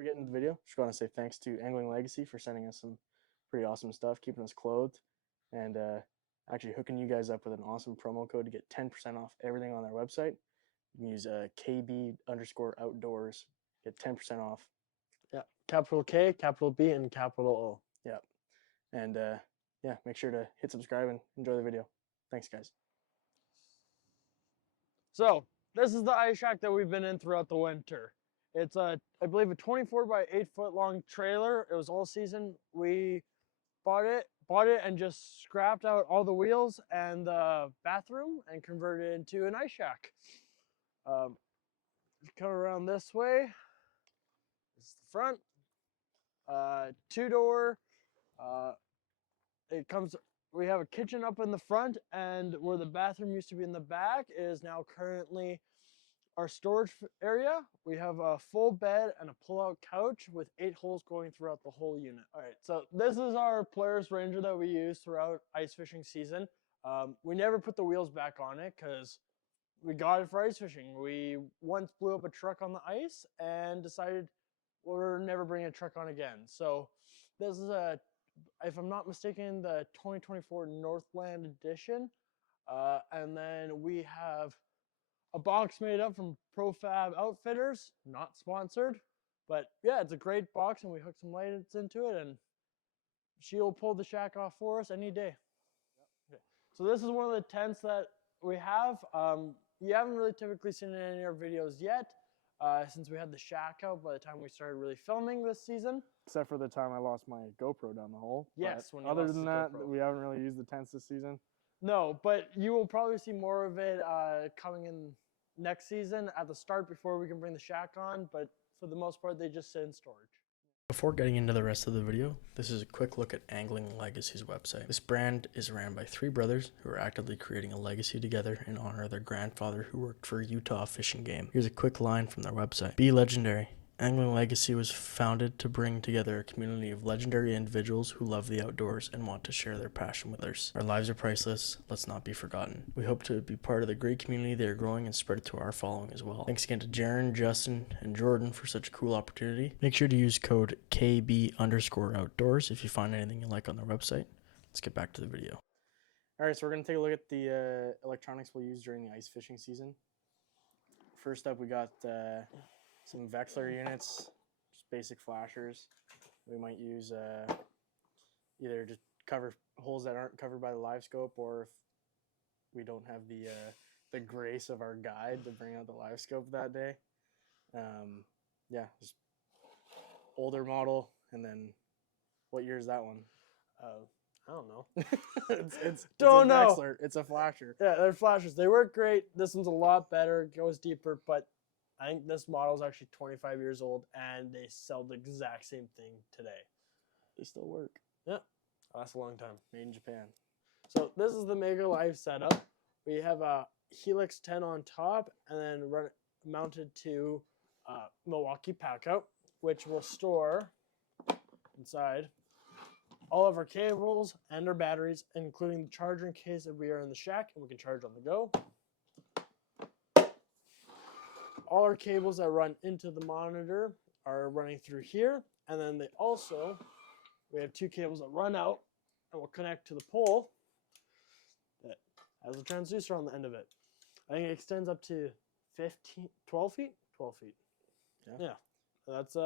we get into the video, just want to say thanks to Angling Legacy for sending us some pretty awesome stuff, keeping us clothed, and actually hooking you guys up with an awesome promo code to get 10% off everything on their website. You can use KB_outdoors, get 10% off. Yeah, capital K, capital B, and capital O. Yeah, and yeah, make sure to hit subscribe and enjoy the video. Thanks, guys. So this is the ice shack that we've been in throughout the winter. It's I believe a 24 by 8 foot long trailer. It was all season. We bought it and just scrapped out all the wheels and the bathroom and converted it into an ice shack. Come around this way. This is the front. 2-door. We have a kitchen up in the front, and where the bathroom used to be in the back is now currently our storage area. We have a full bed and a pull-out couch with 8 holes going throughout the whole unit. All right, so this is our Polaris Ranger that we use throughout ice fishing season. We never put the wheels back on it because we got it for ice fishing. We once blew up a truck on the ice and decided we're never bringing a truck on again. So this is if I'm not mistaken, the 2024 Northland edition. And then we have a box made up from Profab Outfitters, not sponsored. But yeah, it's a great box, and we hooked some lights into it, and she'll pull the shack off for us any day. Yep. Okay. So this is one of the tents that we have. You haven't really typically seen it in any of our videos yet, since we had the shack out by the time we started really filming this season. Except for the time I lost my GoPro down the hole. Yes. When you other lost than the that, GoPro. we haven't really used the tents this season. No, but you will probably see more of it coming in next season at the start before we can bring the shack on. But for the most part, they just sit in storage. Before getting into the rest of the video, this is a quick look at Angling Legacy's website. This brand is ran by 3 brothers who are actively creating a legacy together in honor of their grandfather who worked for a Utah fishing game. Here's a quick line from their website. Be legendary. Angling Legacy was founded to bring together a community of legendary individuals who love the outdoors and want to share their passion with others. Our lives are priceless. Let's not be forgotten. We hope to be part of the great community they are growing and spread it to our following as well. Thanks again to Jaron, Justin, and Jordan for such a cool opportunity. Make sure to use code KB_outdoors if you find anything you like on their website. Let's get back to the video. All right, so we're going to take a look at the electronics we'll use during the ice fishing season. First up, we got some Vexler units, just basic flashers. We might use either just cover holes that aren't covered by the live scope, or if we don't have the grace of our guide to bring out the live scope that day. Yeah, just older model. And then what year is that one? I don't know. it's don't a know. Vexler. It's a flasher. Yeah, they're flashers. They work great. This one's a lot better. It goes deeper, but I think this model is actually 25 years old, and they sell the exact same thing today. They still work. Yeah, that's a long time. Made in Japan. So this is the Mega Live setup. We have a Helix 10 on top, and then mounted to Milwaukee Packout, which will store inside all of our cables and our batteries, including the charger in case if we are in the shack and we can charge on the go. All our cables that run into the monitor are running through here, and then we have 2 cables that run out and will connect to the pole that has a transducer on the end of it. I think it extends up to 12 feet? 12 feet. Yeah. So that's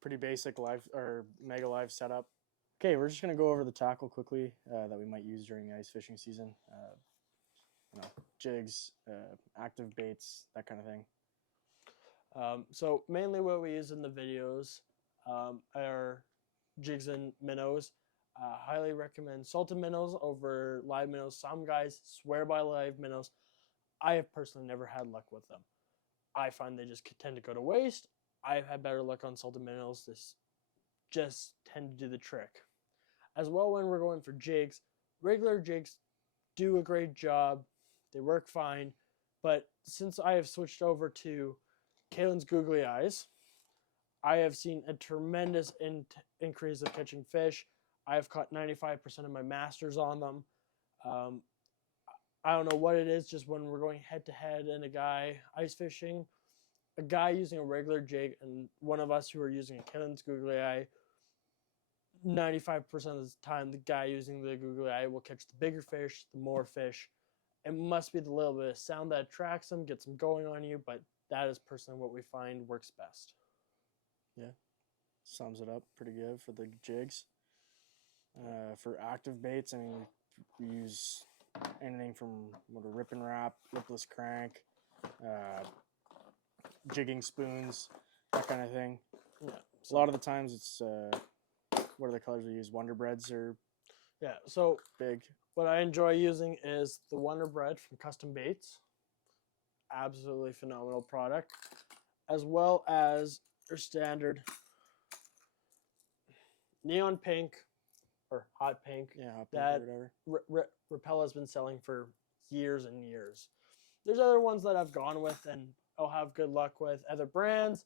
pretty basic live or Mega Live setup. Okay, we're just gonna go over the tackle quickly that we might use during the ice fishing season. Jigs, active baits, that kind of thing. So mainly what we use in the videos are jigs and minnows. Highly recommend salted minnows over live minnows. Some guys swear by live minnows. I have personally never had luck with them. I find they just tend to go to waste. I've had better luck on salted minnows. This just tend to do the trick. As well, when we're going for jigs, regular jigs do a great job. They work fine. But since I have switched over to Kaylin's Googly Eyes, I have seen a tremendous increase of catching fish. I have caught 95% of my masters on them. I don't know what it is, just when we're going head to head and a guy ice fishing, a guy using a regular jig and one of us who are using a Killen's googly eye, 95% of the time, the guy using the googly eye will catch the bigger fish, the more fish. It must be the little bit of sound that attracts them, gets them going on you, but that is personally what we find works best. Sums it up pretty good for the jigs. For active baits, I mean, we use anything from a rip and wrap, lipless crank, jigging spoons, that kind of thing. Yeah. A lot of the times it's, what are the colors we use? Wonder Breads are Yeah, so big. what I enjoy using is the Wonder Bread from Custom Baits. Absolutely phenomenal product. As well as your standard neon pink or hot pink Yeah, hot pink that or whatever. Repel has been selling for years and years. There's other ones that I've gone with and I'll have good luck with. Other brands,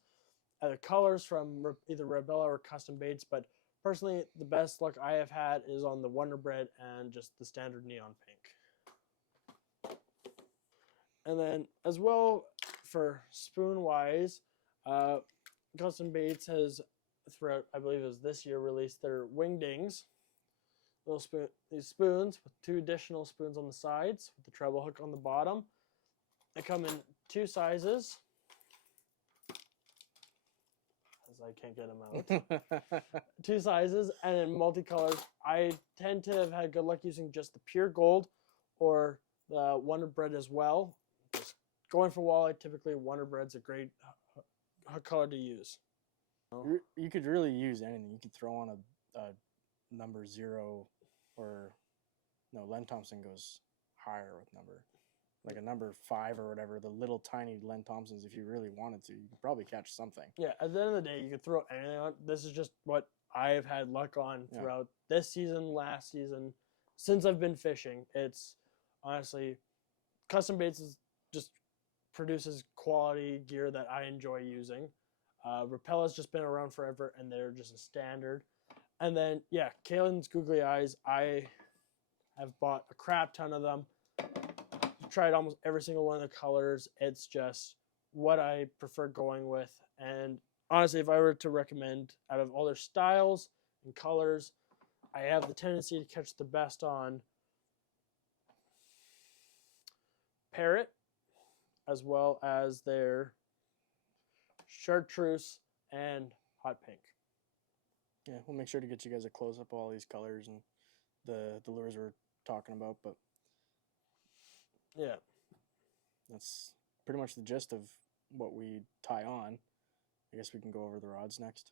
other colors from either Rebella or Custom Baits, but personally, the best luck I have had is on the Wonder Bread and just the standard neon pink. And then as well for spoon wise, Custom Baits has throughout, I believe it was this year, released their wingdings. These spoons with 2 additional spoons on the sides with the treble hook on the bottom. They come in 2 sizes. As I can't get them out. 2 sizes and in multicolors. I tend to have had good luck using just the pure gold or the Wonder Bread as well. Just going for walleye, typically Wonder Bread's a great color to use. You could really use anything. You could throw on a number 0 or, no, Len Thompson goes higher with number. Like a number 5 or whatever, the little tiny Len Thompsons, if you really wanted to, you could probably catch something. Yeah, at the end of the day, you could throw anything on. This is just what I have had luck on throughout this season, last season, since I've been fishing. It's honestly, Custom Baits just produces quality gear that I enjoy using. Repel has just been around forever, and they're just a standard. And then, yeah, Kalen's Googly Eyes, I have bought a crap ton of them. Tried almost every single one of the colors. It's just what I prefer going with. And honestly, if I were to recommend out of all their styles and colors, I have the tendency to catch the best on Parrot, as well as their Chartreuse and Hot Pink. Yeah, we'll make sure to get you guys a close-up of all these colors and the lures we're talking about, but yeah, that's pretty much the gist of what we tie on. I guess we can go over the rods next.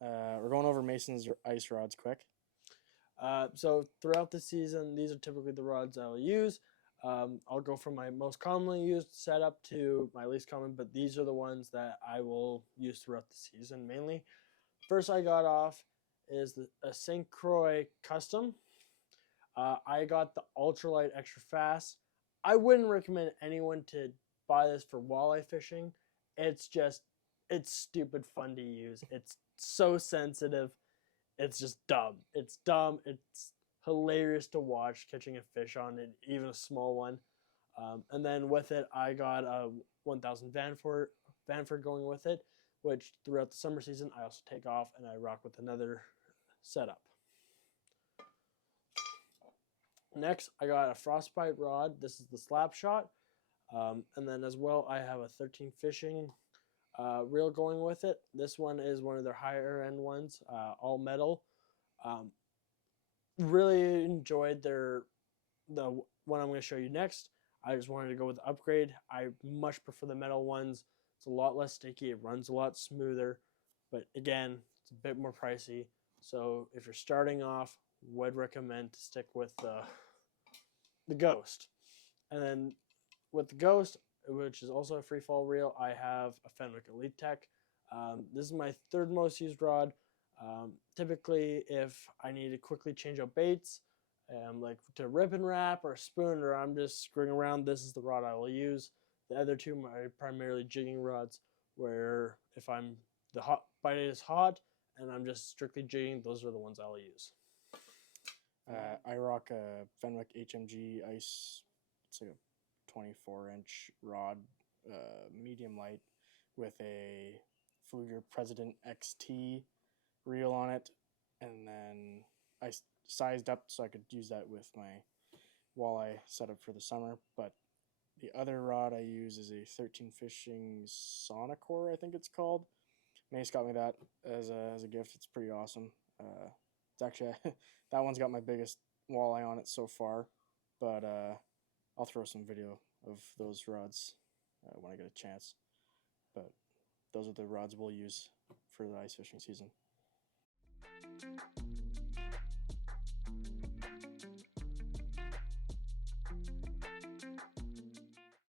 We're going over Mason's ice rods quick. So throughout the season, these are typically the rods I'll use. I'll go from my most commonly used setup to my least common, but these are the ones that I will use throughout the season mainly. First I got off is a St. Croix Custom. I got the ultralight extra fast. I wouldn't recommend anyone to buy this for walleye fishing. It's stupid fun to use. It's so sensitive. It's just dumb. It's dumb. It's hilarious to watch catching a fish on it, even a small one. And then with it, I got a 1000 Vanford going with it, which throughout the summer season, I also take off and I rock with another setup. Next, I got a Frostbite rod. This is the Slap Shot. And then as well, I have a 13 Fishing reel going with it. This one is one of their higher end ones, all metal. Really enjoyed the one I'm going to show you next. I just wanted to go with the upgrade. I much prefer the metal ones. It's a lot less sticky. It runs a lot smoother. But again, it's a bit more pricey. So if you're starting off, would recommend to stick with the Ghost. And then with the Ghost, which is also a free fall reel, I have a Fenwick Elite Tech. This is my 3rd most used rod. Typically, if I need to quickly change out baits, like to rip and wrap or spoon, or I'm just screwing around, this is the rod I will use. The other two are primarily jigging rods, where if the hot bite is hot and I'm just strictly jigging, those are the ones I'll use. I rock a Fenwick HMG ice. It's like a 24-inch rod, medium light, with a Fluger President XT reel on it, and then I sized up so I could use that with my walleye setup for the summer. But the other rod I use is a 13 Fishing Sonocore, I think it's called. Mace got me that as a gift. It's pretty awesome. It's actually that one's got my biggest walleye on it so far, but I'll throw some video of those rods when I get a chance. But those are the rods we'll use for the ice fishing season.